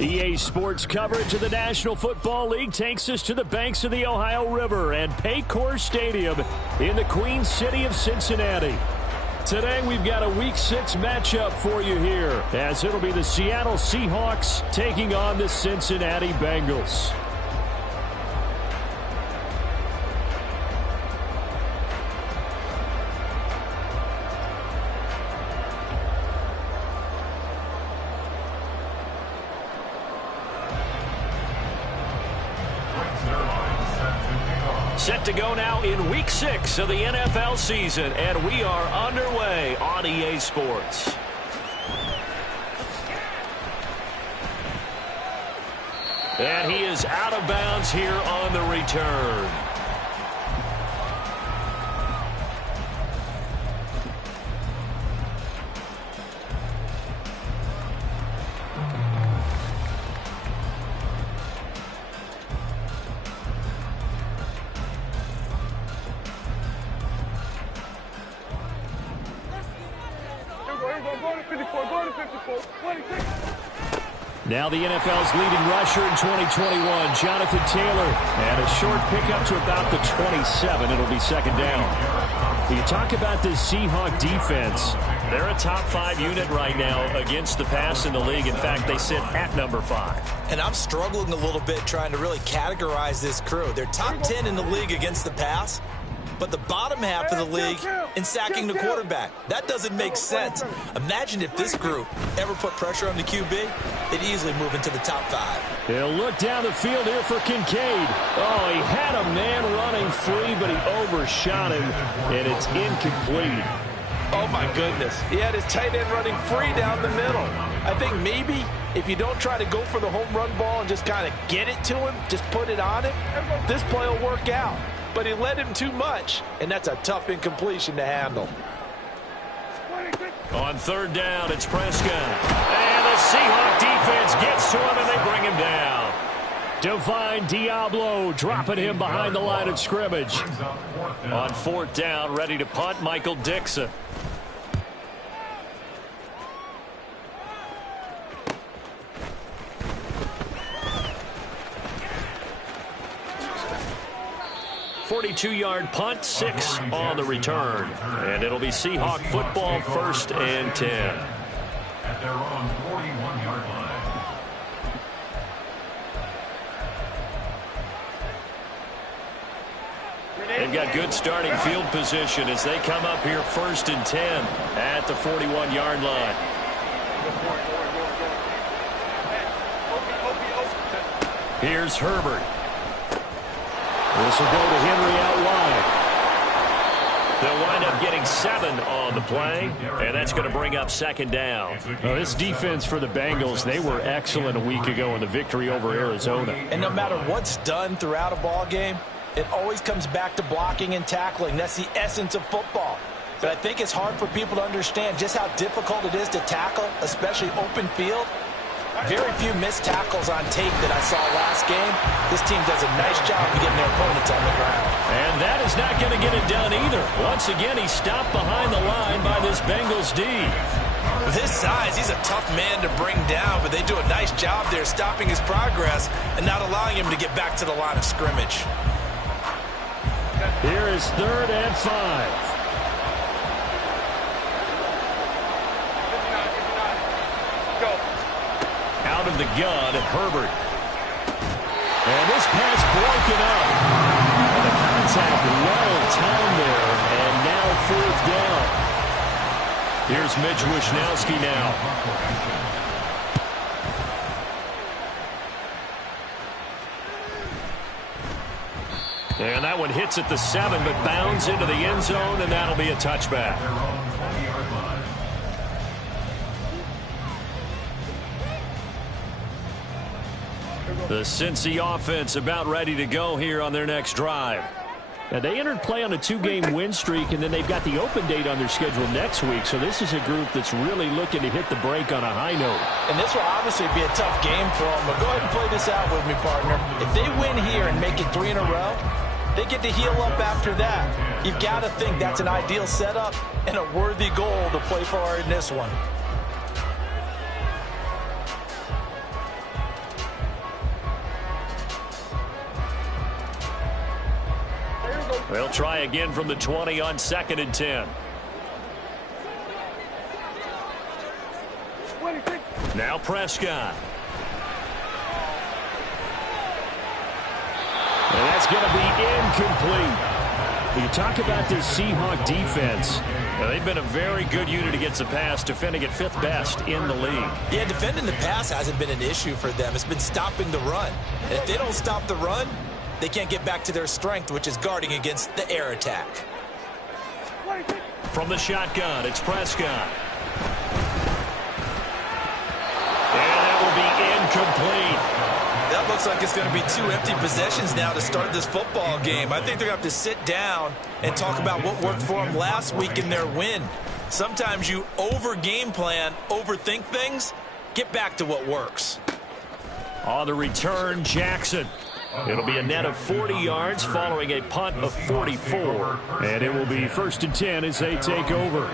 EA Sports coverage of the National Football League takes us to the banks of the Ohio River and Paycor Stadium in the Queen City of Cincinnati. Today we've got a Week 6 matchup for you here, as it'll be the Seattle Seahawks taking on the Cincinnati Bengals. Set to go now in Week 6 of the NFL season, and we are underway on EA Sports. And he is out of bounds here on the return. Now the NFL's leading rusher in 2021, Jonathan Taylor, and a short pickup to about the 27. It'll be second down. You talk about this Seahawk defense. They're a top 5 unit right now against the pass in the league. In fact, they sit at number 5. And I'm struggling a little bit trying to really categorize this crew. They're top 10 in the league against the pass, but the bottom half of the league in sacking the quarterback. That doesn't make sense. Imagine if this group ever put pressure on the QB, they'd easily move into the top 5. He'll look down the field here for Kincaid. Oh, he had a man running free, but he overshot him, and it's incomplete. Oh, my goodness. He had his tight end running free down the middle. I think maybe if you don't try to go for the home run ball and just kind of get it to him, just put it on him, this play will work out. But he led him too much, and that's a tough incompletion to handle. On third down, it's Prescott. And the Seahawk defense gets to him, and they bring him down. Divine Diablo dropping him behind the line of scrimmage. On fourth down, ready to punt, Michael Dixon. .42-yard punt, 6 on the return. And it'll be Seahawk football, 1st and 10. At their own 41-yard line. They've got good starting field position as they come up here 1st and 10 at the 41-yard line. Here's Herbert. This will go to Henry out wide. They'll wind up getting 7 on the play, and that's going to bring up second down. This defense for the Bengals, they were excellent a week ago in the victory over Arizona. And no matter what's done throughout a ball game, it always comes back to blocking and tackling. That's the essence of football. But I think it's hard for people to understand just how difficult it is to tackle, especially open field. Very few missed tackles on tape that I saw last game. This team does a nice job of getting their opponents on the ground. And that is not going to get it done either. Once again, he's stopped behind the line by this Bengals D. With his size, he's a tough man to bring down, but they do a nice job there stopping his progress and not allowing him to get back to the line of scrimmage. Here is 3rd and 5. Out of the gun, Herbert. And this pass broken up. And the contact well timed there. And now 4th down. Here's Mitch Wishnowsky now. And that one hits at the 7, but bounds into the end zone, and that'll be a touchback. The Cincy offense about ready to go here on their next drive. Now, they entered play on a 2-game win streak, and then they've got the open date on their schedule next week. So this is a group that's really looking to hit the break on a high note. And this will obviously be a tough game for them. But go ahead and play this out with me, partner. If they win here and make it 3 in a row, they get to heal up after that. You've got to think that's an ideal setup and a worthy goal to play for in this one. They'll try again from the 20 on 2nd and 10. Now Prescott. And that's going to be incomplete. You talk about this Seahawk defense. Now, they've been a very good unit against the pass, defending at 5th best in the league. Yeah, defending the pass hasn't been an issue for them. It's been stopping the run. And if they don't stop the run, they can't get back to their strength, which is guarding against the air attack. From the shotgun, it's Prescott. And that will be incomplete. That looks like it's going to be 2 empty possessions now to start this football game. I think they're going to have to sit down and talk about what worked for them last week in their win. Sometimes you over-game plan, overthink things. Get back to what works. On the return, Jackson. It'll be a net of 40 yards following a punt of 44. And it will be 1st and 10 as they take over.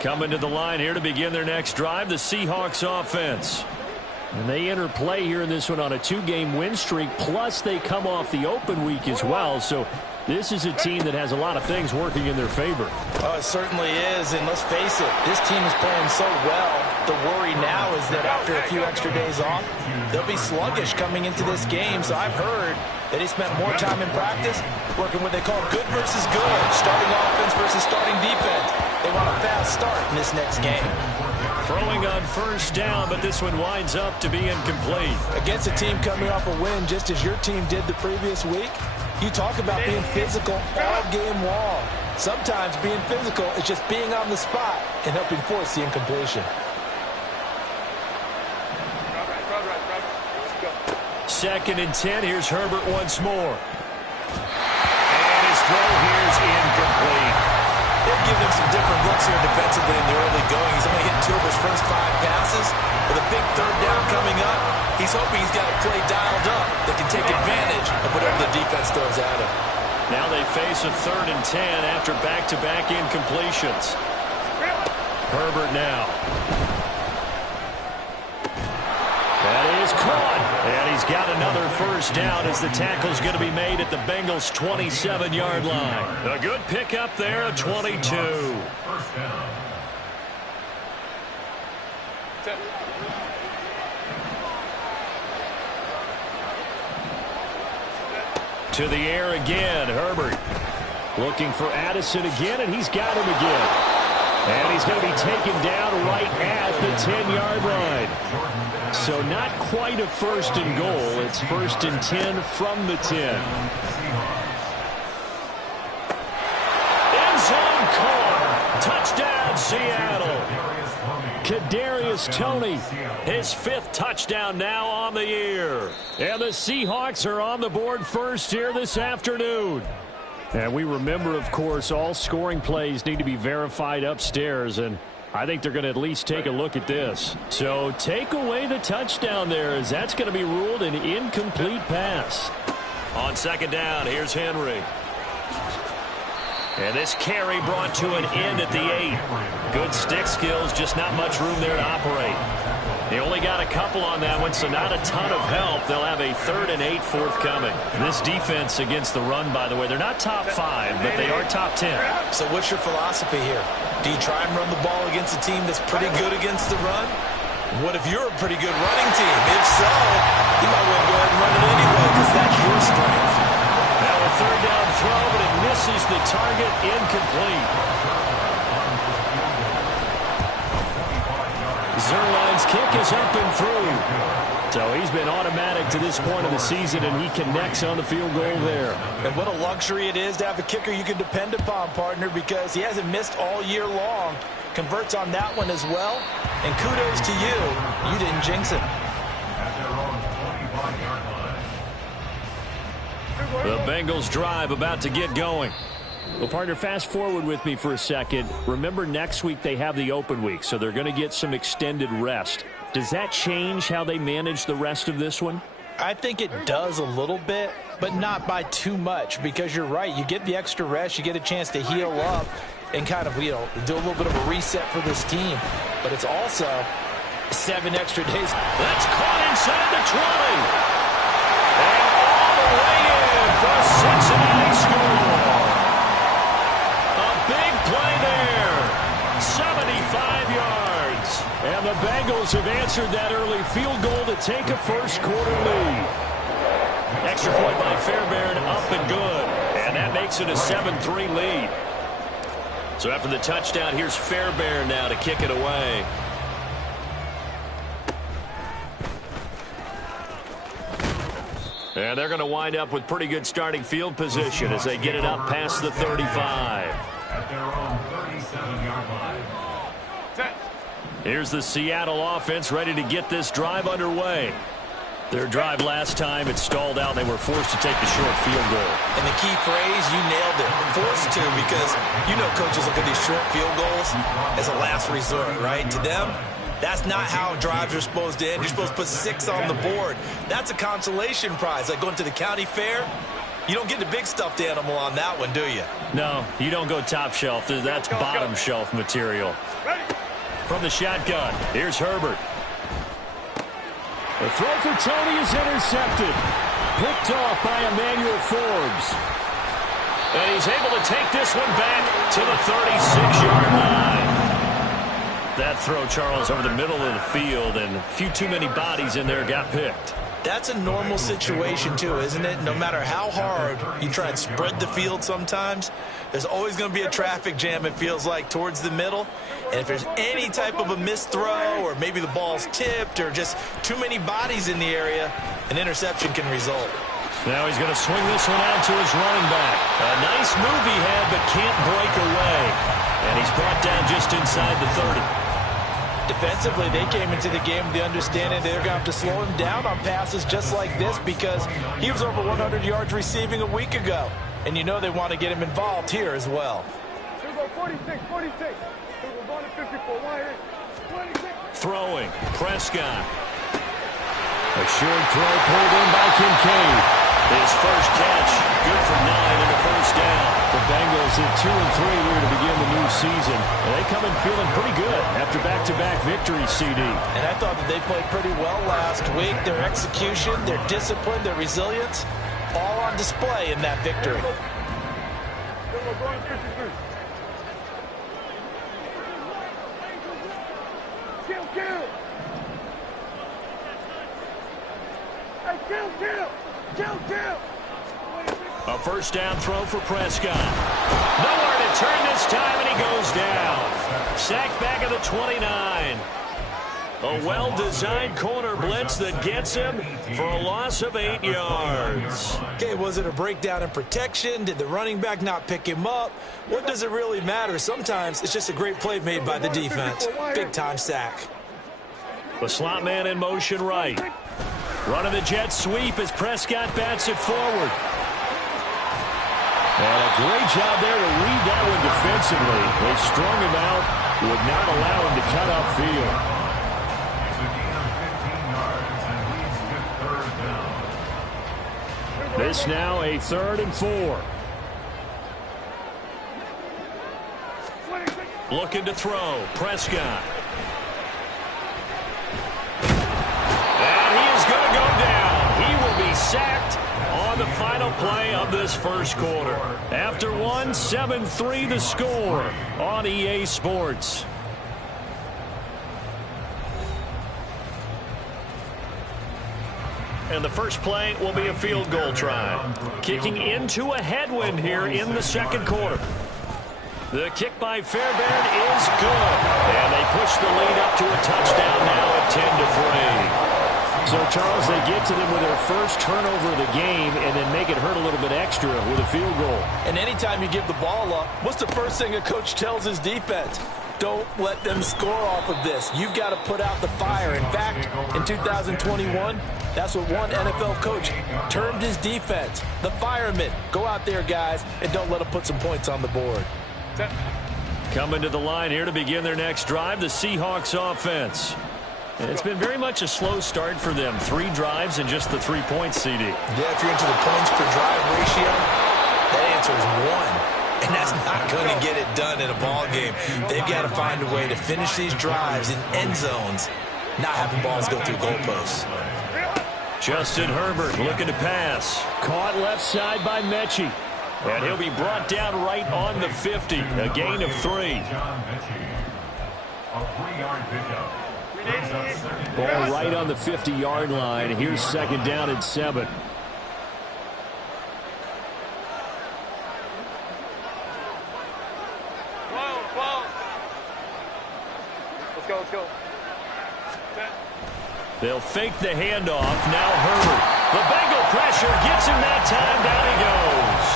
Coming to the line here to begin their next drive, the Seahawks offense. And they enter play here in this one on a 2-game win streak, plus they come off the open week as well. So this is a team that has a lot of things working in their favor. Oh, it certainly is, and let's face it, this team is playing so well. The worry now is that after a few extra days off, they'll be sluggish coming into this game. So I've heard that he spent more time in practice working what they call good versus good, starting offense versus starting defense. They want a fast start in this next game. Throwing on 1st down, but this one winds up to be incomplete. Against a team coming off a win just as your team did the previous week, you talk about being physical all game long. Sometimes being physical is just being on the spot and helping force the incompletion. 2nd and 10. Here's Herbert once more. And his throw here is incomplete. They'll give him some different looks here defensively in the early going. He's only hit 2 of his first 5 passes. With a big 3rd down coming up, he's hoping he's got a play dialed up that can take advantage of whatever the defense throws at him. Now they face a 3rd and 10 after back-to-back incompletions. Herbert now. That is caught. And he's got another 1st down as the tackle's going to be made at the Bengals' 27-yard line. A good pickup there of 22. To the air again, Herbert. Looking for Addison again, and he's got him again. And he's going to be taken down right at the 10-yard line. So not quite a 1st and goal. It's 1st and 10 from the 10. End zone caught. Touchdown, Seattle. Kadarius Toney, his 5th touchdown now on the year. And the Seahawks are on the board first here this afternoon. And we remember, of course, all scoring plays need to be verified upstairs, and I think they're going to at least take a look at this. So take away the touchdown there, as that's going to be ruled an incomplete pass. On 2nd down, here's Henry. And this carry brought to an end at the 8. Good stick skills, just not much room there to operate. They only got a couple on that one, so not a ton of help. They'll have a 3rd and 8 forthcoming. This defense against the run, by the way, they're not top 5, but they are top 10. So what's your philosophy here? Do you try and run the ball against a team that's pretty good against the run? What if you're a pretty good running team? If so, you might want to go ahead and run it anyway because that's your strength. Now a 3rd down throw, but it misses the target, incomplete. Zerline's kick is up and through. So he's been automatic to this point of the season, and he connects on the field goal there. And what a luxury it is to have a kicker you can depend upon, partner, because he hasn't missed all year long. Converts on that one as well. And kudos to you. You didn't jinx him. The Bengals drive about to get going. Well, partner, fast forward with me for a second. Remember, next week they have the open week, so they're going to get some extended rest. Does that change how they manage the rest of this one? I think it does a little bit, but not by too much, because you're right. You get the extra rest. You get a chance to heal up and kind of, do a little bit of a reset for this team. But it's also 7 extra days. That's caught inside the 20. And all the way in for Cincinnati score. A big play there. 75 yards. And the Bengals have answered that early field goal to take a first-quarter lead. Extra point by Fairbairn, up and good. And that makes it a 7-3 lead. So after the touchdown, here's Fairbairn now to kick it away. And they're going to wind up with pretty good starting field position as they get it up past the 35. At their own 37-yard line. Here's the Seattle offense ready to get this drive underway. Their drive last time, it stalled out. They were forced to take the short field goal. And the key phrase, you nailed it. Forced to, because coaches look at these short field goals as a last resort, right? To them, that's not how drives are supposed to end. You're supposed to put 6 on the board. That's a consolation prize. Like going to the county fair, you don't get the big stuffed animal on that one, do you? No, you don't go top shelf. That's bottom shelf material. From the shotgun, here's Herbert. The throw for Tony is intercepted. Picked off by Emmanuel Forbes. And he's able to take this one back to the 36-yard line. That throw, Charles, over the middle of the field, and a few too many bodies in there got picked. That's a normal situation, too, isn't it? No matter how hard you try and spread the field sometimes, there's always going to be a traffic jam, it feels like, towards the middle. And if there's any type of a missed throw, or maybe the ball's tipped, or just too many bodies in the area, an interception can result. Now he's going to swing this one out to his running back. A nice move he had, but can't break away. And he's brought down just inside the 30. Defensively, they came into the game with the understanding they're going to have to slow him down on passes just like this, because he was over 100 yards receiving a week ago. And they want to get him involved here as well. 46. Throwing, Prescott. A short throw pulled in by Kincaid. His first catch, good for 9 and a first down. The Bengals at 2-3 here to begin the new season. And they come in feeling pretty good after back-to-back victories, CD. And I thought that they played pretty well last week. Their execution, their discipline, their resilience, all on display in that victory. A first down throw for Prescott. Nowhere to turn this time, and he goes down. Sacked back at the 29. A well-designed corner blitz that gets him for a loss of 8 yards. Okay, was it a breakdown in protection? Did the running back not pick him up? What does it really matter? Sometimes it's just a great play made by the defense. Big-time sack. The slot man in motion right. Running the jet sweep as Prescott bats it forward. And a great job there to read that one defensively. They strung him out, would not allow him to cut upfield. This now a 3rd and 4. Looking to throw, Prescott. And he is going to go down. He will be sacked on the final play of this first quarter. After 7-3 the score on EA Sports. And the first play will be a field goal try. Kicking into a headwind here in the second quarter. The kick by Fairbairn is good. And they push the lead up to a touchdown So, Charles, they get to them with their first turnover of the game and then make it hurt a little bit extra with a field goal. And anytime you give the ball up, what's the first thing a coach tells his defense? Don't let them score off of this. You've got to put out the fire. In fact, in 2021, that's what one NFL coach termed his defense, the firemen. Go out there, guys, and don't let them put some points on the board. Coming to the line here to begin their next drive, the Seahawks offense. And it's been very much a slow start for them. 3 drives and just the 3 points, CD. Yeah, if you're into the points per drive ratio, that answer is 1. And that's not going to get it done in a ball game. They've got to find a way to finish these drives in end zones, not having balls go through goalposts. Justin Herbert looking to pass. Caught left side by Mechie. And he'll be brought down right on the 50. A gain of 3. Ball right on the 50-yard line. Here's second down and 7. Let's go. They'll fake the handoff. Now Herbert. The Bengal pressure gets him that time. Down he goes.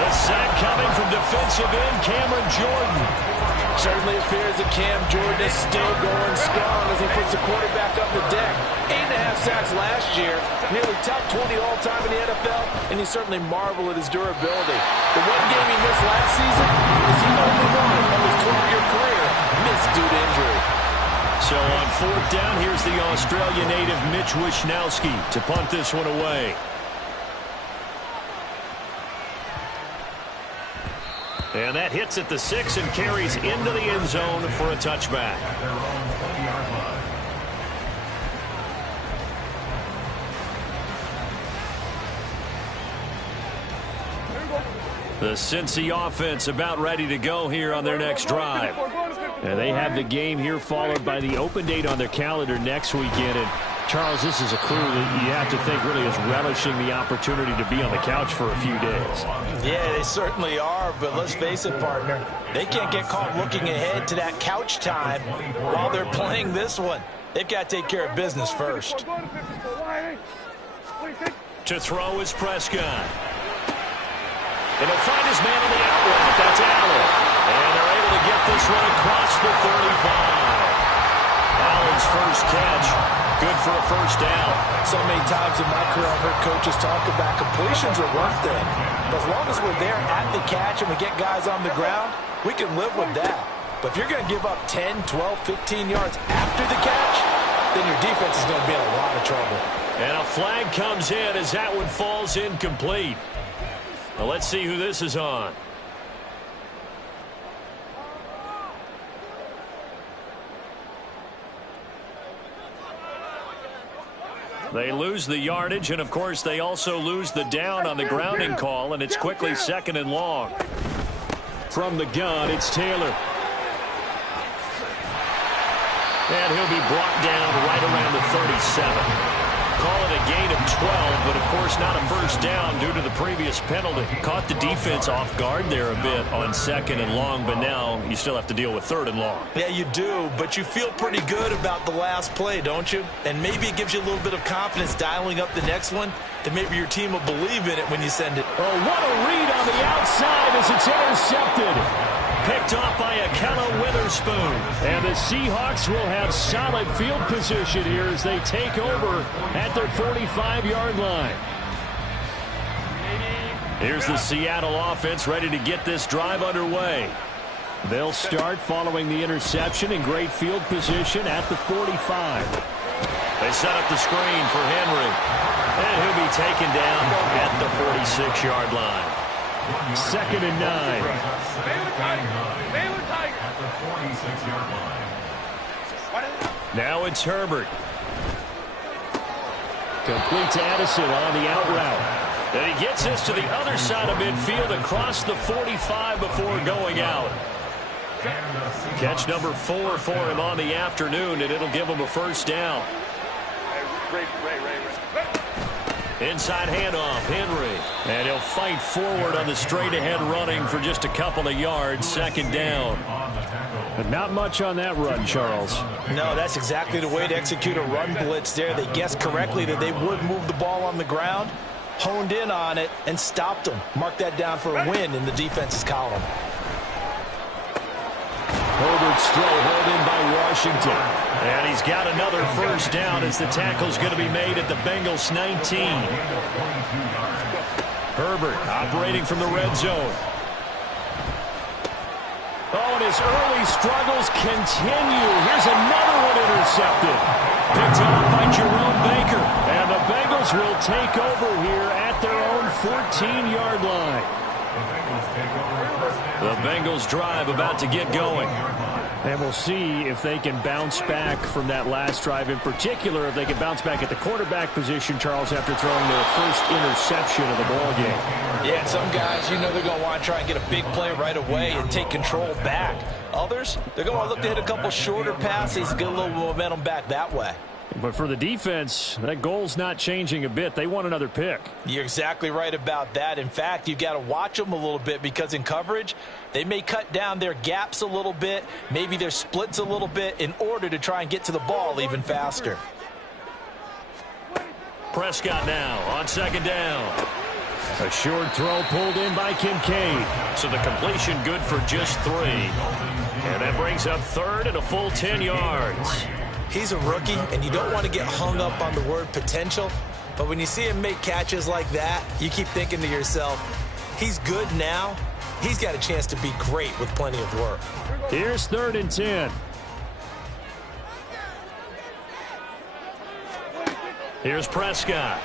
The sack coming from defensive end Cameron Jordan. Certainly appears that Cam Jordan is still going strong as he puts the quarterback up the deck. 8.5 sacks last year, nearly top 20 all-time in the NFL, and you certainly marvel at his durability. The one game he missed last season is the only one of his 12-year career missed due to injury. So on 4th down, here's the Australia native Mitch Wishnowsky to punt this one away. And that hits at the 6 and carries into the end zone for a touchback. The Cincy offense about ready to go here on their next drive. And they have the game here followed by the open date on their calendar next weekend. And Charles, this is a crew that you have to think really is relishing the opportunity to be on the couch for a few days. Yeah, they certainly are, but let's face it, partner. They can't get caught looking ahead to that couch time while they're playing this one. They've got to take care of business first. To throw is Prescott. And he'll find his man on the out route. That's Allen. And they're able to get this one across the 35. Allen's first catch. Good for a first down. So many times in my career I've heard coaches talk about completions are one thing. But as long as we're there at the catch and we get guys on the ground, we can live with that. But if you're going to give up 10, 12, 15 yards after the catch, then your defense is going to be in a lot of trouble. And a flag comes in as that one falls incomplete. Well, let's see who this is on. They lose the yardage, and of course they also lose the down on the grounding call, and it's quickly 2nd and long. From the gun, it's Taylor. And he'll be brought down right around the 37. Call it a gain of 12, but of course not a first down due to the previous penalty. Caught the defense off guard there a bit on 2nd and long, but now you still have to deal with 3rd and long. Yeah, you do, but you feel pretty good about the last play, don't you? And maybe it gives you a little bit of confidence dialing up the next one, that maybe your team will believe in it when you send it. Oh, what a read on the outside as it's intercepted. Picked off by Akella Witherspoon. And the Seahawks will have solid field position here as they take over at their 45-yard line. Here's the Seattle offense ready to get this drive underway. They'll start following the interception in great field position at the 45. They set up the screen for Henry. And he'll be taken down at the 46-yard line. 2nd and 9. Now it's Herbert. Complete to Addison on the out route. And he gets this to the other side of midfield across the 45 before going out. Catch number 4 for him on the afternoon, and it'll give him a first down. Inside handoff, Henry. And he'll fight forward on the straight-ahead running for just a couple of yards. 2nd down. But not much on that run, Charles. No, that's exactly the way to execute a run blitz there. They guessed correctly that they would move the ball on the ground, honed in on it, and stopped them. Mark that down for a win in the defense's column. Herbert's throw hauled in by Washington. And he's got another first down as the tackle's going to be made at the Bengals 19. Herbert operating from the red zone. Oh, and his early struggles continue. Here's another one intercepted. Picked up by Jerome Baker. And the Bengals will take over here at their own 14-yard line. The Bengals drive about to get going. And we'll see if they can bounce back from that last drive. In particular, if they can bounce back at the quarterback position, Charles, after throwing their first interception of the ball game. Yeah, some guys, they're going to want to try and get a big play right away and take control back. Others, they're going to look to hit a couple shorter passes, get a little momentum back that way. But for the defense, that goal's not changing a bit. They want another pick. You're exactly right about that. In fact, you've got to watch them a little bit because in coverage, they may cut down their gaps a little bit, maybe their splits a little bit in order to try and get to the ball even faster. Prescott now on second down. A short throw pulled in by Kincaid. So the completion good for just 3. And that brings up third and a full 10 yards. He's a rookie, and you don't want to get hung up on the word potential. But when you see him make catches like that, you keep thinking to yourself, he's good now. He's got a chance to be great with plenty of work. Here's 3rd and 10. Here's Prescott.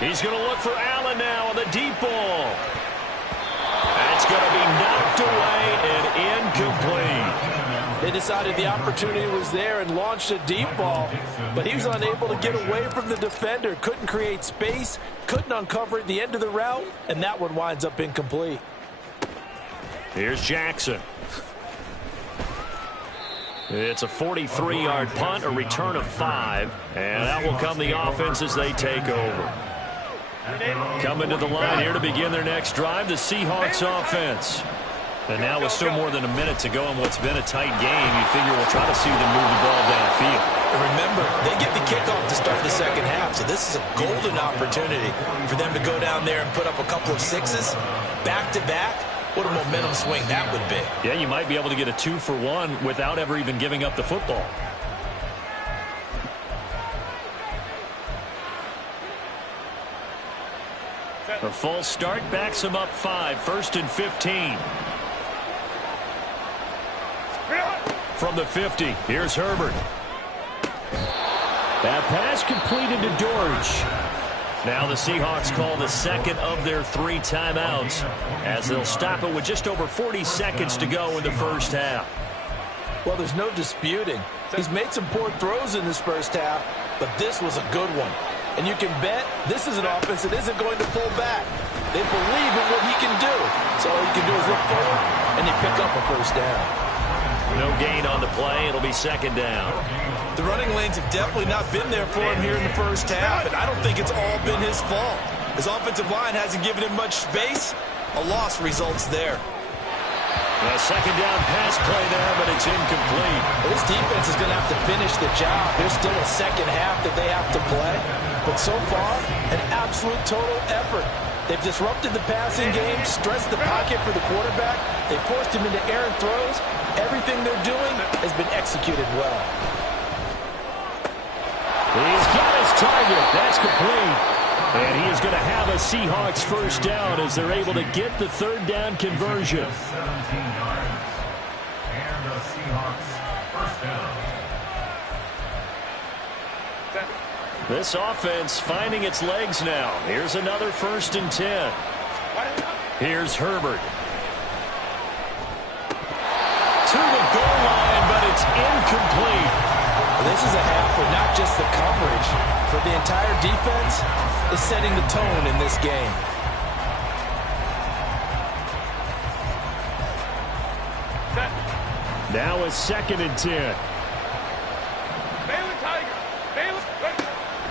He's going to look for Allen now on the deep ball. That's going to be knocked away and incomplete. They decided the opportunity was there and launched a deep ball, but he was unable to get away from the defender, couldn't create space, couldn't uncover at the end of the route, and that one winds up incomplete. Here's Jackson. It's a 43-yard punt, a return of 5, and that will come the offense as they take over. Coming to the line here to begin their next drive, the Seahawks offense. And now with still more than a minute to go in what's been a tight game, you figure we'll try to see them move the ball downfield. And remember, they get the kickoff to start the second half, so this is a golden opportunity for them to go down there and put up a couple of 6s back-to-back. What a momentum swing that would be. Yeah, you might be able to get a 2-for-1 without ever even giving up the football. A false start backs him up 5, 1st and 15. From the 50, here's Herbert. That pass completed to Dortch. Now the Seahawks call the second of their 3 timeouts as they'll stop it with just over 40 seconds to go in the first half. Well, there's no disputing. He's made some poor throws in this first half, but this was a good one. And you can bet this is an offense that isn't going to pull back. They believe in what he can do. So all you can do is look forward, and they pick up a first down. No gain on the play. It'll be second down. The running lanes have definitely not been there for him here in the first half, and I don't think it's all been his fault. His offensive line hasn't given him much space. A loss results there. A second down pass play there, but it's incomplete. This defense is going to have to finish the job. There's still a second half that they have to play. But so far, an absolute total effort. They've disrupted the passing game, stressed the pocket for the quarterback. They forced him into errant throws. Everything they're doing has been executed well. He's got his target. That's complete. And he is going to have a Seahawks first down as they're able to get the 3rd down conversion. 17 yards. And the Seahawks first down. This offense finding its legs now. Here's another 1st and 10. Here's Herbert. To the goal line, but it's incomplete. This is a half for not just the coverage, but the entire defense is setting the tone in this game. Now a 2nd and 10.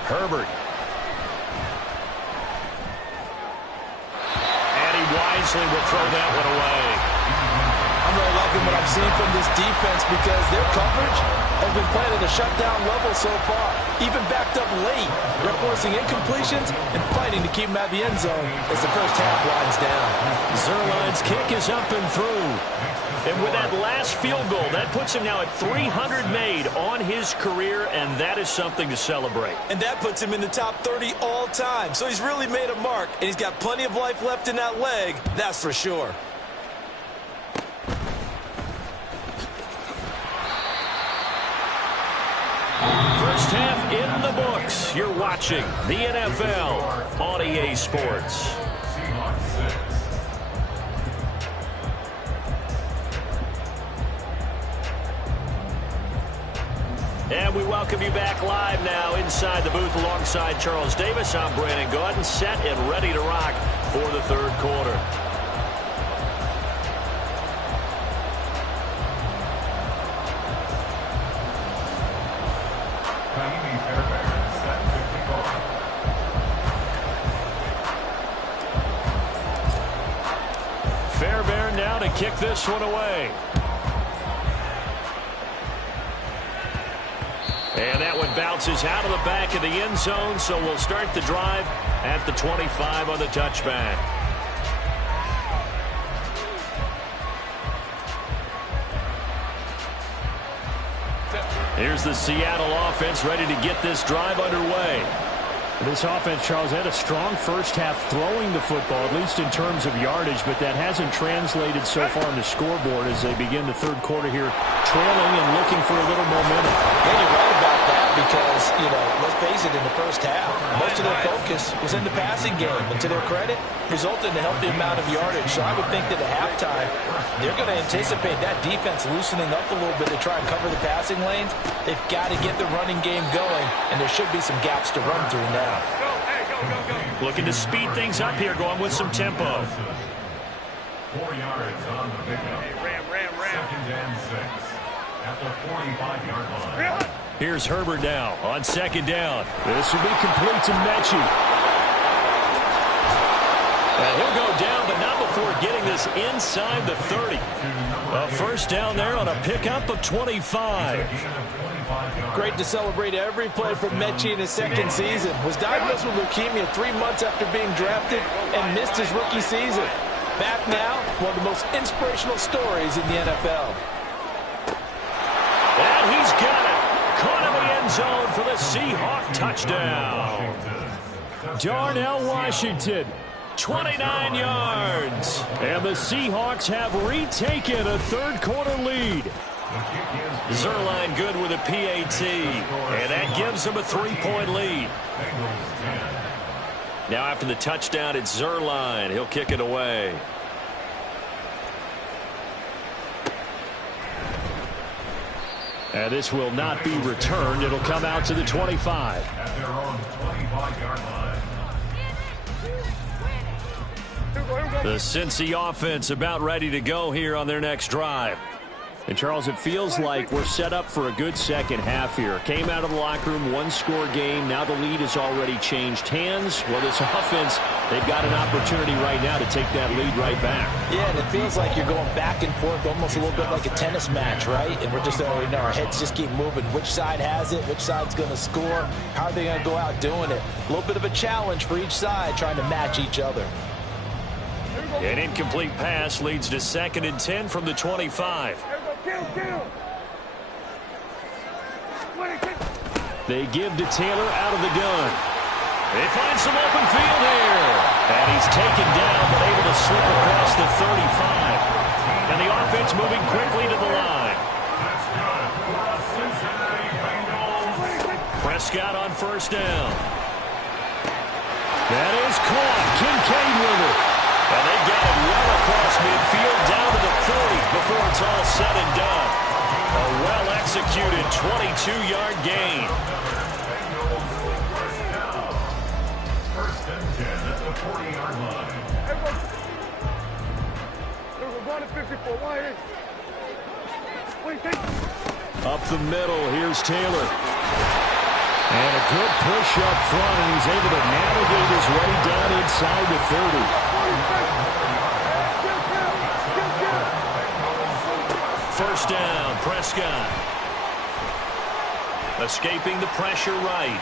Herbert. And he wisely will throw that one away. I'm ready liking what I'm seeing from this defense because their coverage has been playing at a shutdown level so far. Even backed up late, they're forcing incompletions and fighting to keep them out of the end zone as the first half winds down. Zuerlein's kick is up and through. And with that last field goal, that puts him now at 300 made on his career, and that is something to celebrate. And that puts him in the top 30 all time. So he's really made a mark, and he's got plenty of life left in that leg, that's for sure. First half in the books. You're watching the NFL on EA Sports. And we welcome you back live now inside the booth alongside Charles Davis. I'm Brandon Gaudin, set and ready to rock for the third quarter. Fairbairn now to kick this one away. And that one bounces out of the back of the end zone, so we'll start the drive at the 25 on the touchback. Here's the Seattle offense ready to get this drive underway. This offense, Charles, had a strong first half throwing the football, at least in terms of yardage, but that hasn't translated so far on the scoreboard as they begin the third quarter here, trailing and looking for a little momentum. Yeah, you're right about that because, let's face it, in the first half, most of their focus was in the passing game. And to their credit, resulted in a healthy amount of yardage. So I would think that at halftime, they're going to anticipate that defense loosening up a little bit to try and cover the passing lanes. They've got to get the running game going, and there should be some gaps to run through now. Looking to speed things up here, going with some tempo. 4 yards on the pickup. Ram. Second and 6 at the 45-yard line. Here's Herbert now on second down. This will be complete to Mechie. And he'll go down, but not before getting this inside the 30. A first down there on a pickup of 25. Great to celebrate every play from Mechie in his second season. Was diagnosed with leukemia 3 months after being drafted and missed his rookie season. Back now, one of the most inspirational stories in the NFL. And he's got it. Caught in the end zone for the Seahawk touchdown. Darnell Washington, 29 yards. And the Seahawks have retaken a third quarter lead. Zuerlein good with a PAT, and that gives them a 3-point lead. Now after the touchdown, it's Zuerlein. He'll kick it away. And this will not be returned. It'll come out to the 25. At their own 25-yard line. The Cincy offense about ready to go here on their next drive. And, Charles, it feels like we're set up for a good second half here. Came out of the locker room, one-score game. Now the lead has already changed hands. Well, this offense, they've got an opportunity right now to take that lead right back. Yeah, and it feels like you're going back and forth almost a little bit like a tennis match, right? And we're just, our heads just keep moving. Which side has it? Which side's going to score? How are they going to go out doing it? A little bit of a challenge for each side trying to match each other. An incomplete pass leads to 2nd and 10 from the 25. They give to Taylor out of the gun. They find some open field here. And he's taken down, but able to slip across the 35. And the offense moving quickly to the line. Prescott on first down. That is caught. Kincaid with it. And they got it well across midfield down to the 30 before it's all said and done. A well-executed 22-yard gain. First and 10 at the 40-yard line. Up the middle, here's Taylor. And a good push up front, and he's able to navigate his way down inside the 30. First down, Prescott. Escaping the pressure right.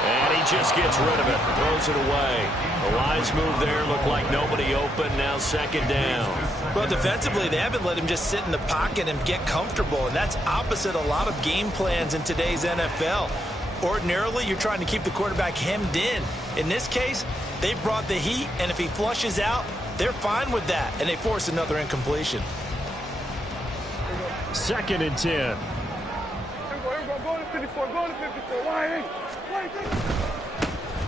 And he just gets rid of it. Throws it away. The wise move there. Looked like nobody open. Now second down. Well, defensively, they haven't let him just sit in the pocket and get comfortable. And that's opposite a lot of game plans in today's NFL. Ordinarily, you're trying to keep the quarterback hemmed in. In this case, they brought the heat. And if he flushes out, they're fine with that. And they force another incompletion. Second and 10. Go to 54. Go to 54. Why?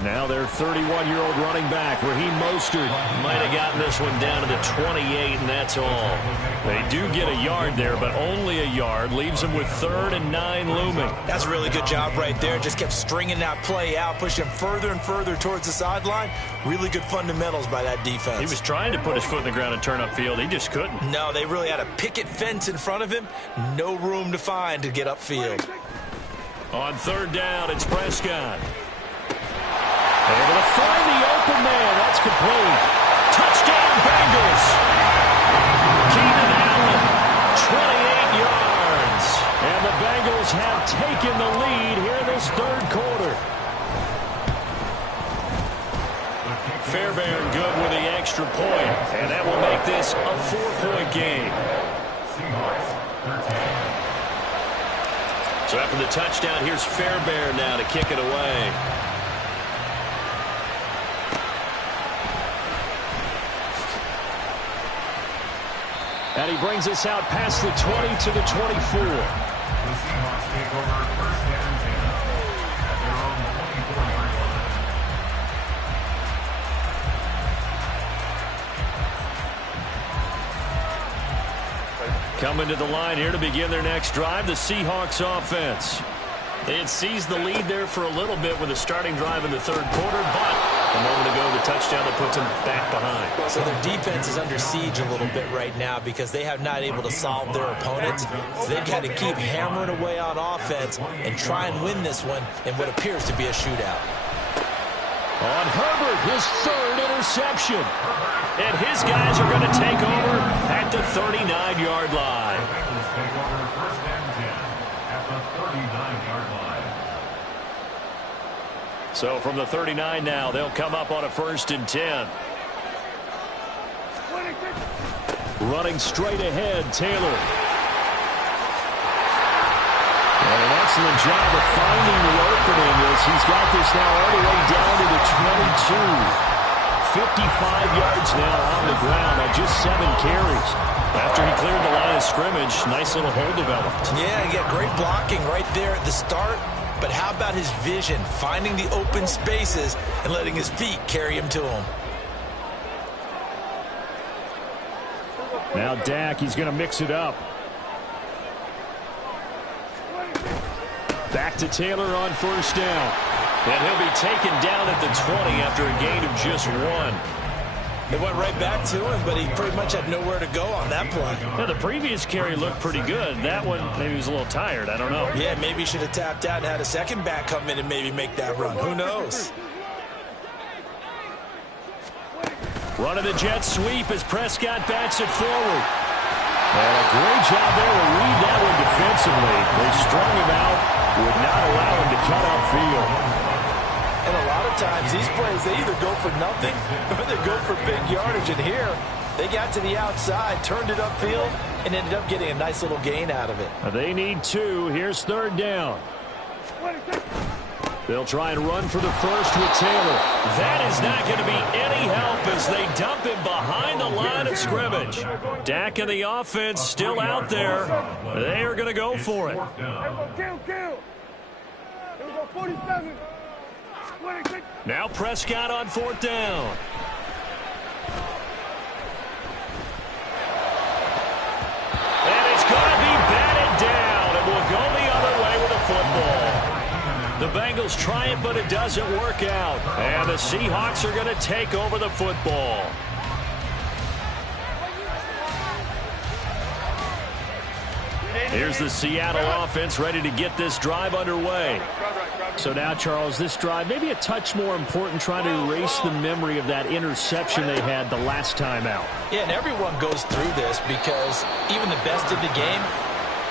Now their 31-year-old running back, Raheem Mostert. Might have gotten this one down to the 28, and that's all. They do get a yard there, but only a yard. Leaves them with 3rd and 9 looming. That's a really good job right there. Just kept stringing that play out, pushing him further and further towards the sideline. Really good fundamentals by that defense. He was trying to put his foot in the ground and turn upfield. He just couldn't. No, they really had a picket fence in front of him. No room to find to get upfield. On 3rd down, it's Prescott. Able to find the open man. That's complete. Touchdown, Bengals. Keenan Allen, 28 yards. And the Bengals have taken the lead here in this 3rd quarter. Fairbairn good with the extra point. And that will make this a 4-point game. So after the touchdown, here's Fairbairn now to kick it away. And he brings us out past the 20 to the 24. The Seahawks take over 1st and 10 at their own 24-yard line. Coming to the line here to begin their next drive, the Seahawks offense. They had seized the lead there for a little bit with a starting drive in the 3rd quarter, but a moment ago the touchdown that puts them back behind. So their defense is under siege a little bit right now because they have not able to solve their opponents. So they've got to keep hammering away on offense and try and win this one in what appears to be a shootout. On Herbert, his 3rd interception. And his guys are going to take over at the 39-yard line. The Bengals take over 1st and 10 at the 39-yard line. So from the 39 now, they'll come up on a 1st and 10. Running straight ahead, Taylor. And an excellent job of finding the opening as he's got this now all the way down to the 22. 55 yards now on the ground on just 7 carries. After he cleared the line of scrimmage, nice little hole developed. Yeah, he got great blocking right there at the start. But how about his vision, finding the open spaces and letting his feet carry him to him? Now Dak, he's going to mix it up. Back to Taylor on 1st down. And he'll be taken down at the 20 after a gain of just 1. They went right back to him, but he pretty much had nowhere to go on that play. Yeah, the previous carry looked pretty good. That one, maybe he was a little tired. I don't know. Yeah, maybe he should have tapped out and had a second back come in and maybe make that run. Who knows? Running the jet sweep as Prescott bats it forward. And a great job there to read that one defensively. They strung him out, would not allow him to cut upfield. And a lot of times, these plays, they either go for nothing or they go for big yardage. And here, they got to the outside, turned it upfield, and ended up getting a nice little gain out of it. They need 2. Here's 3rd down. They'll try and run for the 1st with Taylor. That is not going to be any help as they dump him behind the line of scrimmage. Dak and the offense still out there. They are going to go for it. Now Prescott on 4th down. And it's going to be batted down. It will go the other way with the football. The Bengals try it, but it doesn't work out. And the Seahawks are going to take over the football. Here's the Seattle offense ready to get this drive underway. So now, Charles, this drive maybe a touch more important, trying to erase the memory of that interception they had the last time out. Yeah, and everyone goes through this because even the best in the game,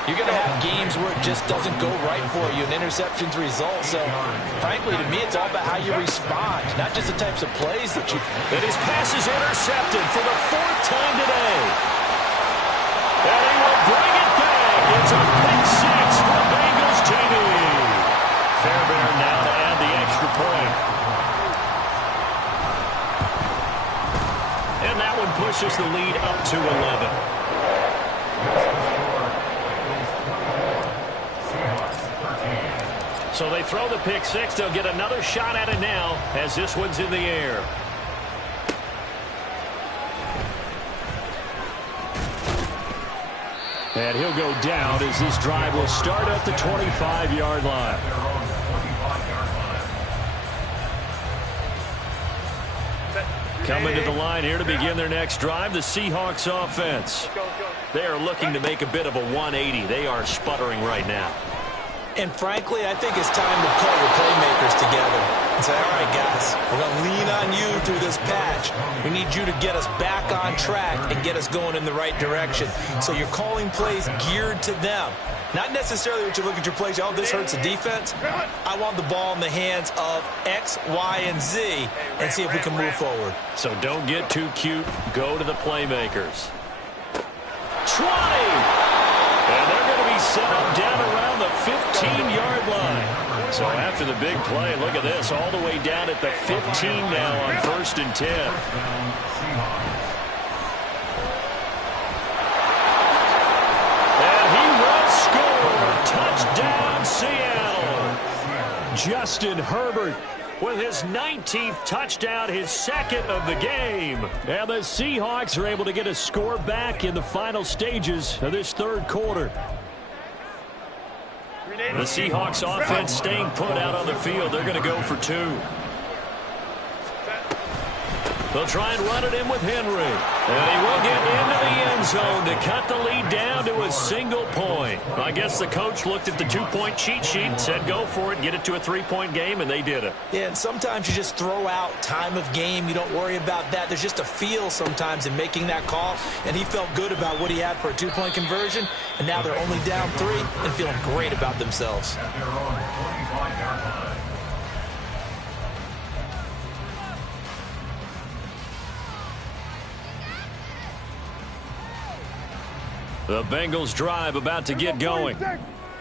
you're going to have games where it just doesn't go right for you, and interceptions result. So, frankly, to me, it's all about how you respond, not just the types of plays that you... And his pass is intercepted for the 4th time today. And he will bring it back. It's a pick 6 for Bengals TV. Fairbairn now to add the extra point. And that one pushes the lead up to 11. So they throw the pick 6. They'll get another shot at it now as this one's in the air. And he'll go down as this drive will start at the 25-yard line. Coming to the line here to begin their next drive, the Seahawks offense. They are looking to make a bit of a 180. They are sputtering right now. And frankly, I think it's time to call your playmakers together and say, all right, guys, we're going to lean on you through this patch. We need you to get us back on track and get us going in the right direction. So you're calling plays geared to them. Not necessarily what you look at your plays, oh, this hurts the defense. I want the ball in the hands of X, Y, and Z and see if we can move forward. So don't get too cute. Go to the playmakers. 20! And they're going to be set up down around the 15-yard line. So after the big play, look at this, all the way down at the 15 now on 1st and 10. And he will score. Touchdown, Seattle. Justin Herbert with his 19th touchdown, his 2nd of the game. And the Seahawks are able to get a score back in the final stages of this 3rd quarter. The Seahawks offense staying put out on the field. They're going to go for 2. They'll try and run it in with Henry. And he will get into the end zone to cut the lead down to a single point. I guess the coach looked at the 2-point cheat sheet and said go for it, get it to a 3-point game, and they did it. Yeah, and sometimes you just throw out time of game. You don't worry about that. There's just a feel sometimes in making that call, and he felt good about what he had for a 2-point conversion, and now they're only down 3 and feeling great about themselves. The Bengals drive about to get going.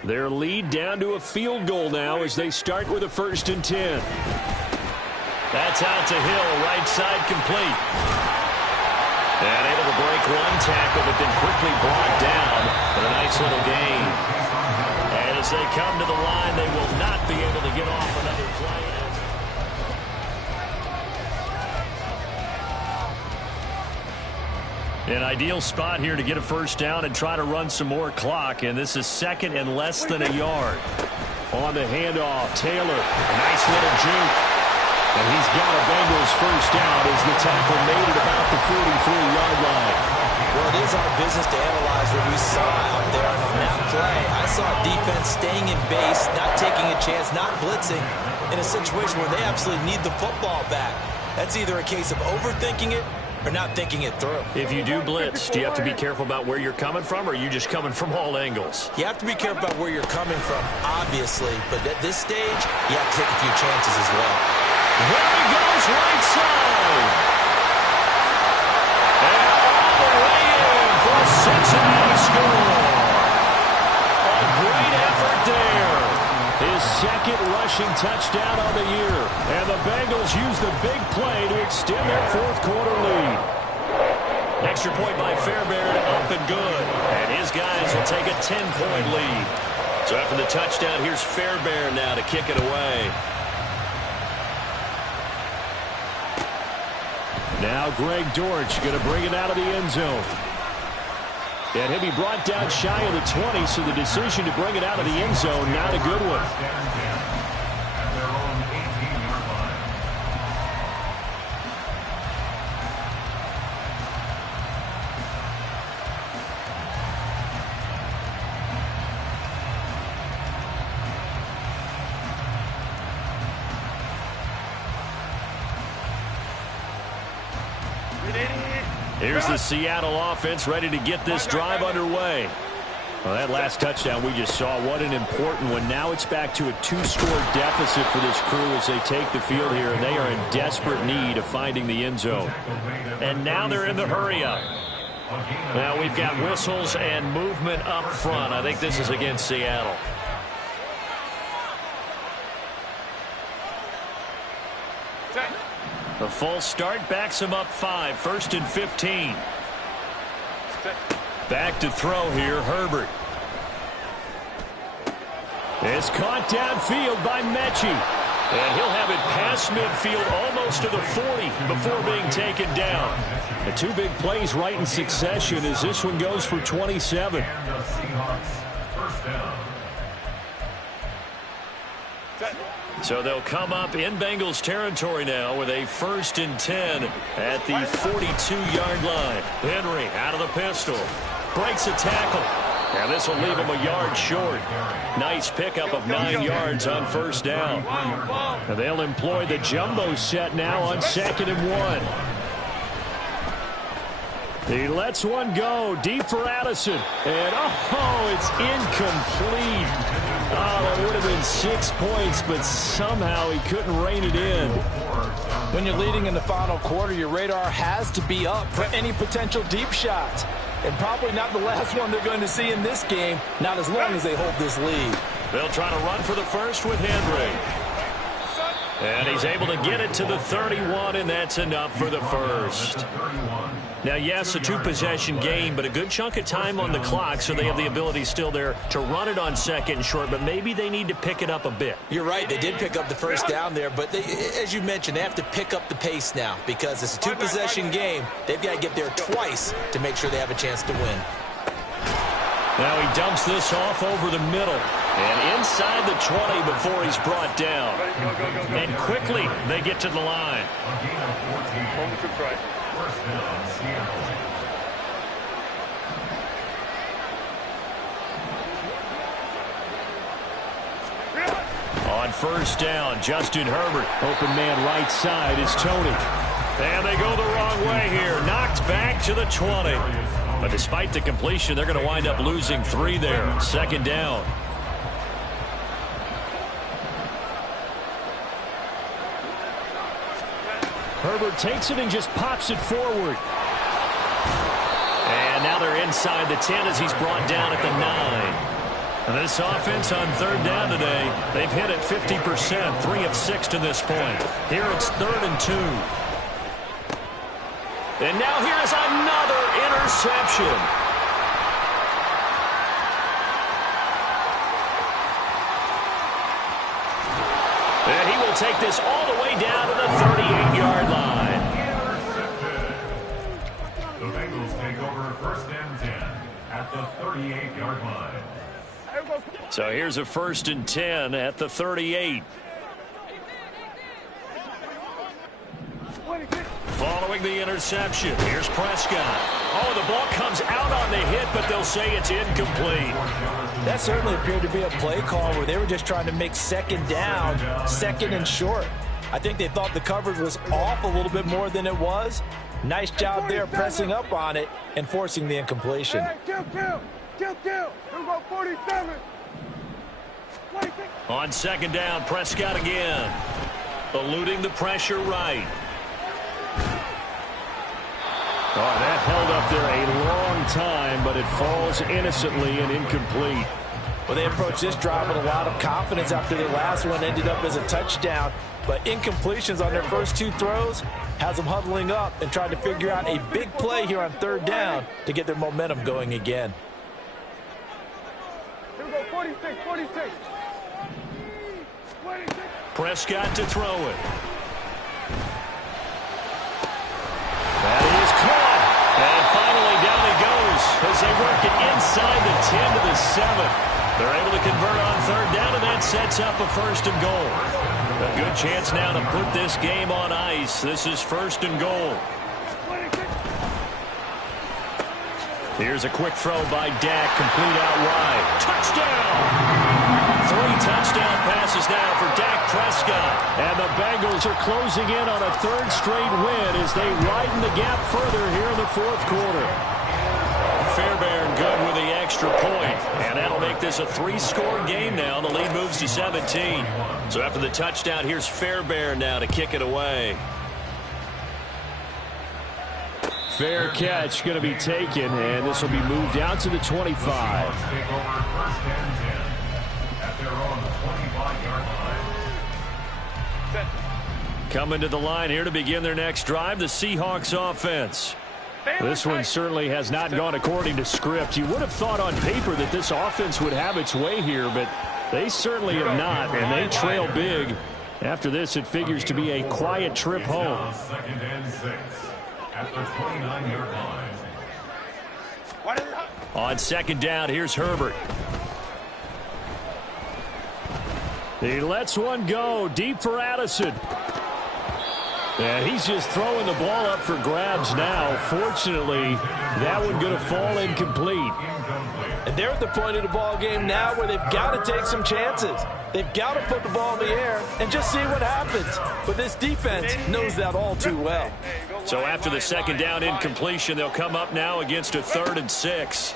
Their lead down to a field goal now as they start with a 1st and 10. That's out to Hill, right side complete. And able to break one tackle, but then quickly brought down. But a nice little gain. And as they come to the line, they will not be able to get off another play. An ideal spot here to get a 1st down and try to run some more clock. And this is 2nd and less than a yard. On the handoff, Taylor. A nice little juke. And he's got a Bengals 1st down as the tackle made it about the 43-yard line. Well, it is our business to analyze what we saw out there. And on that play, I saw defense staying in base, not taking a chance, not blitzing in a situation where they absolutely need the football back. That's either a case of overthinking it or not thinking it through. If you do blitz, do you have to be careful about where you're coming from, or are you just coming from all angles? You have to be careful about where you're coming from, obviously, but at this stage, you have to take a few chances as well. There he goes, right side. And all the way in for Cincinnati score. A great effort there. His 2nd rushing touchdown on the year. And the Bengals use the big play to extend their 4th quarter lead. Extra point by Fairbairn, up and good. And his guys will take a 10-point lead. So after the touchdown, here's Fairbairn now to kick it away. Now Greg Dortch going to bring it out of the end zone. And he'll be brought down shy of the 20, so the decision to bring it out of the end zone, not a good one. Here's the Seattle offense ready to get this drive underway. Well, that last touchdown we just saw, what an important one. Now it's back to a 2-score deficit for this crew as they take the field here, and they are in desperate need of finding the end zone. And now they're in the hurry-up. Now we've got whistles and movement up front. I think this is against Seattle. The full start backs him up 5, 1st and 15. Back to throw here, Herbert. It's caught downfield by Mechie. And he'll have it past midfield almost to the 40 before being taken down. The 2 big plays right in succession as this one goes for 27. So they'll come up in Bengals territory now with a 1st and 10 at the 42-yard line. Henry out of the pistol. Breaks a tackle. And this will leave him a yard short. Nice pickup of 9 yards on 1st down. And they'll employ the jumbo set now on 2nd and 1. He lets one go deep for Addison. And it's incomplete. That would have been 6 points, but somehow he couldn't rein it in. When you're leading in the final quarter, your radar has to be up for any potential deep shots. And probably not the last one they're going to see in this game, not as long as they hold this lead. They'll try to run for the first with Henry. And he's able to get it to the 31, and that's enough for the first. Now, yes, a 2-possession game, but a good chunk of time on the clock, so they have the ability still there to run it on 2nd and short, but maybe they need to pick it up a bit. You're right. They did pick up the first down there, but as you mentioned, they have to pick up the pace now because it's a 2-possession game. They've got to get there twice to make sure they have a chance to win. Now he dumps this off over the middle and inside the 20 before he's brought down. And quickly they get to the line. On 1st down, Justin Herbert. Open man right side is Tony. And they go the wrong way here. Knocked back to the 20. But despite the completion, they're going to wind up losing 3 there. 2nd down. Herbert takes it and just pops it forward. And now they're inside the 10 as he's brought down at the 9. And this offense on 3rd down today, they've hit it 50%, 3 of 6 to this point. Here it's 3rd and 2. And now here's another interception. And he will take this all the way down to the 38-yard line. The Bengals take over 1st and 10 at the 38-yard line. So here's a 1st and 10 at the 38. Following the interception, here's Prescott. Oh, the ball comes out on the hit, but they'll say it's incomplete. That certainly appeared to be a play call where they were just trying to make 2nd down, 2nd and short. I think they thought the coverage was off a little bit more than it was. Nice job there pressing up on it and forcing the incompletion. Kill. We're going 47. On 2nd down, Prescott again. Eluding the pressure right. Oh, that held up there a long time, but it falls innocently and incomplete. Well, they approached this drive with a lot of confidence after their last one ended up as a touchdown. But incompletions on their first 2 throws has them huddling up and trying to figure out a big play here on 3rd down to get their momentum going again. Here we go, 46. Prescott to throw it. That is caught. And finally down he goes as they work it inside the 10 to the 7. They're able to convert on 3rd down, and that sets up a 1st and goal. A good chance now to put this game on ice. This is 1st and goal. Here's a quick throw by Dak, complete out wide. Touchdown! 3 touchdown passes now for Dak Prescott. And the Bengals are closing in on a third straight win as they widen the gap further here in the fourth quarter. Fairbairn good with the extra point, and that'll make this a 3-score game now. The lead moves to 17. So after the touchdown, here's Fairbairn now to kick it away. Fair catch going to be taken, and this will be moved out to the 25. Coming to the line here to begin their next drive, the Seahawks offense. This one certainly has not gone according to script. You would have thought on paper that this offense would have its way here, but they certainly have not, and they trail big. After this, it figures to be a quiet trip home. Second and 6 at the 29-yard line. On second down, here's Herbert. He lets one go deep for Addison. And he's just throwing the ball up for grabs now. Fortunately, that one going to fall incomplete. And they're at the point of the ball game now where they've got to take some chances. They've got to put the ball in the air and just see what happens. But this defense knows that all too well. So after the second down incompletion, they'll come up now against a 3rd and 6.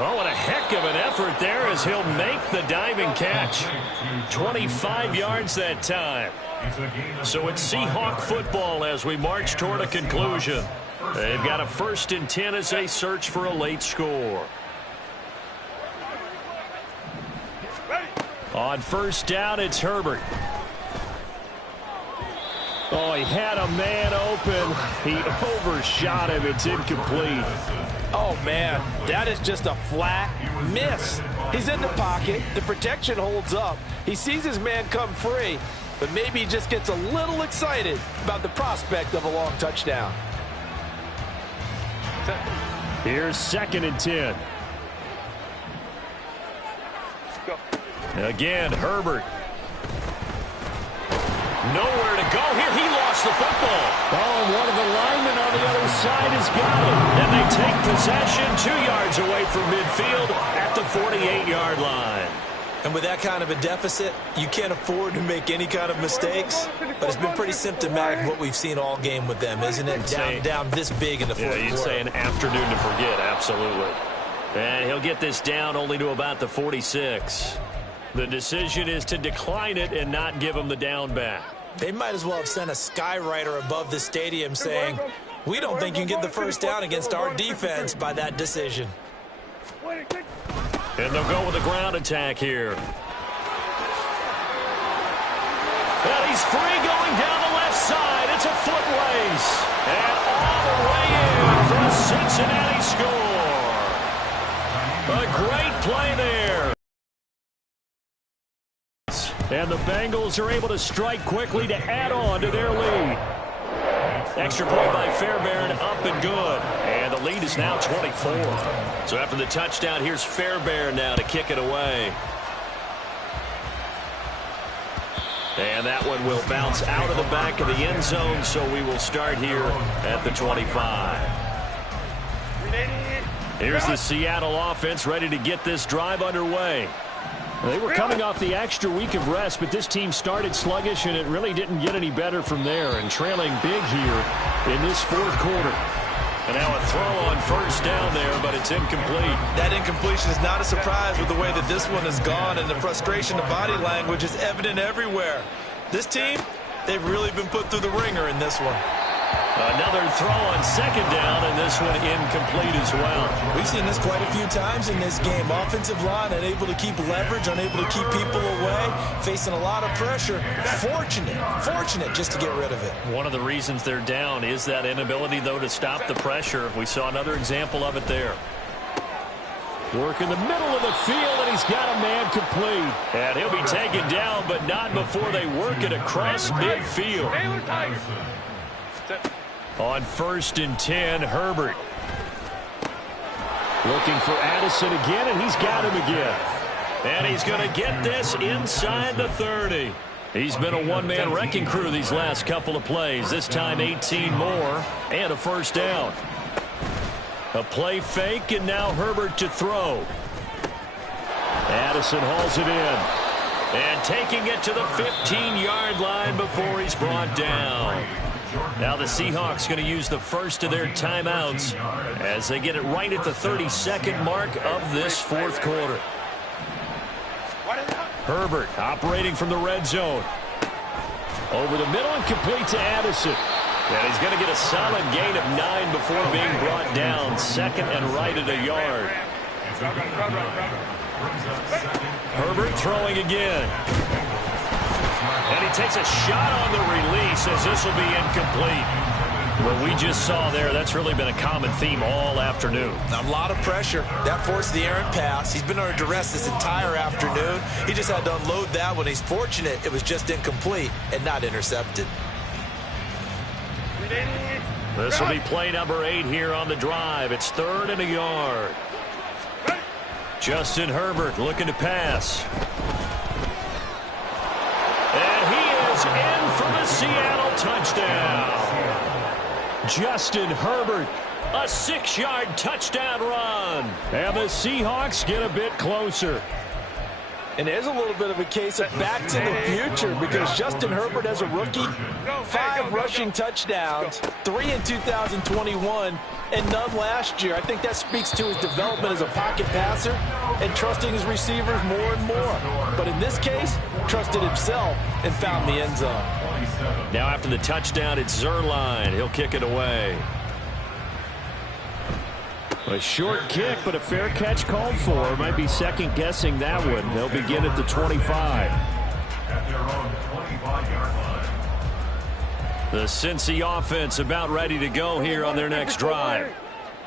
Oh, what a heck of an effort there as he'll make the diving catch. 25 yards that time. So it's Seahawk football as we march toward a conclusion. They've got a 1st and 10 as they search for a late score. On first down, it's Herbert. Oh, he had a man open. He overshot him. It's incomplete. Oh, man, that is just a flat miss. He's in the pocket. The protection holds up. He sees his man come free, but maybe he just gets a little excited about the prospect of a long touchdown. Here's 2nd and 10. Again, Herbert. Nowhere to go here. He lost the football. Oh, and one of the linemen on the other side has got it. And they take possession 2 yards away from midfield at the 48-yard line. And with that kind of a deficit, you can't afford to make any kind of mistakes. But it's been pretty symptomatic of what we've seen all game with them, isn't it? Down this big in the fourth quarter. You'd say an afternoon to forget, absolutely. And he'll get this down only to about the 46. The decision is to decline it and not give him the down back. They might as well have sent a skywriter above the stadium saying, we don't think you can get the first down against our defense by that decision. And they'll go with a ground attack here. And he's free going down the left side. It's a foot race. And all the way in for a Cincinnati score. A great play there. And the Bengals are able to strike quickly to add on to their lead. Extra point by Fairbairn, up and good. And the lead is now 24. So after the touchdown, here's Fairbairn now to kick it away. And that one will bounce out of the back of the end zone, so we will start here at the 25. Here's the Seattle offense ready to get this drive underway. They were coming off the extra week of rest, but this team started sluggish, and it really didn't get any better from there, and trailing big here in this fourth quarter. And now a throw on first down there, but it's incomplete. That incompletion is not a surprise with the way that this one has gone, and the frustration of body language is evident everywhere. This team, they've really been put through the ringer in this one. Another throw on second down, and this one incomplete as well. We've seen this quite a few times in this game. Offensive line unable to keep leverage, unable to keep people away, facing a lot of pressure. Fortunate just to get rid of it. One of the reasons they're down is that inability, though, to stop the pressure. We saw another example of it there. Work in the middle of the field, and he's got a man complete. And he'll be taken down, but not before they work it across midfield. On 1st and 10, Herbert. Looking for Addison again, and he's got him again. And he's going to get this inside the 30. He's been a one-man wrecking crew these last couple of plays. This time 18 more and a first down. A play fake, and now Herbert to throw. Addison hauls it in. And taking it to the 15-yard line before he's brought down. Now the Seahawks going to use the first of their timeouts as they get it right at the 32nd mark of this fourth quarter. Herbert operating from the red zone. Over the middle and complete to Addison. And he's going to get a solid gain of 9 before being brought down. Second and right at a yard. Herbert throwing again. And he takes a shot on the release as this will be incomplete. What we just saw there, that's really been a common theme all afternoon. A lot of pressure. That forced the errant pass. He's been under duress this entire afternoon. He just had to unload that one. He's fortunate it was just incomplete and not intercepted. This will be play number 8 here on the drive. It's 3rd and a yard. Justin Herbert looking to pass. And he is in for the Seattle touchdown. Justin Herbert, a 6-yard touchdown run. And the Seahawks get a bit closer. And there's a little bit of a case of back to the future because Justin Herbert as a rookie, 5 rushing touchdowns, 3 in 2021, and none last year. I think that speaks to his development as a pocket passer and trusting his receivers more and more. But in this case, trusted himself and found the end zone. Now after the touchdown, it's Zerline. He'll kick it away. A short kick, but a fair catch called for. Might be second-guessing that one. They'll begin at the 25. At their own 25-yard line. The Cincy offense about ready to go here on their next drive.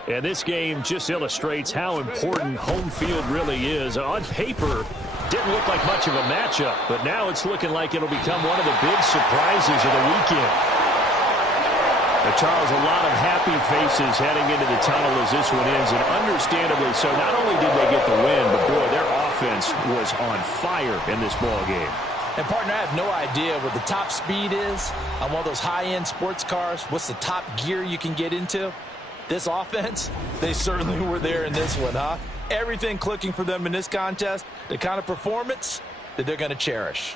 And this game just illustrates how important home field really is. On paper, didn't look like much of a matchup, but now it's looking like it'll become one of the big surprises of the weekend. Charles, a lot of happy faces heading into the tunnel as this one ends, and understandably so. Not only did they get the win, but boy, their offense was on fire in this ball game. And, partner, I have no idea what the top speed is on one of those high-end sports cars. What's the top gear you can get into? This offense, they certainly were there in this one, huh? Everything clicking for them in this contest, the kind of performance that they're going to cherish.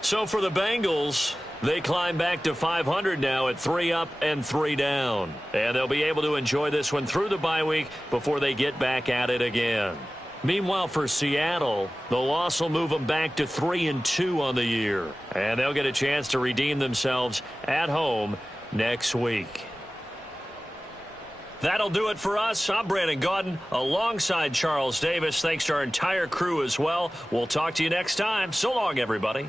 So for the Bengals, they climb back to 500 now at 3 up and 3 down. And they'll be able to enjoy this one through the bye week before they get back at it again. Meanwhile, for Seattle, the loss will move them back to 3-2 on the year. And they'll get a chance to redeem themselves at home next week. That'll do it for us. I'm Brandon Gaudin alongside Charles Davis. Thanks to our entire crew as well. We'll talk to you next time. So long, everybody.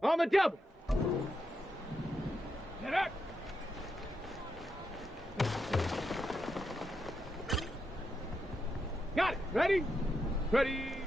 On the double. Get up. Got it. Ready? Ready.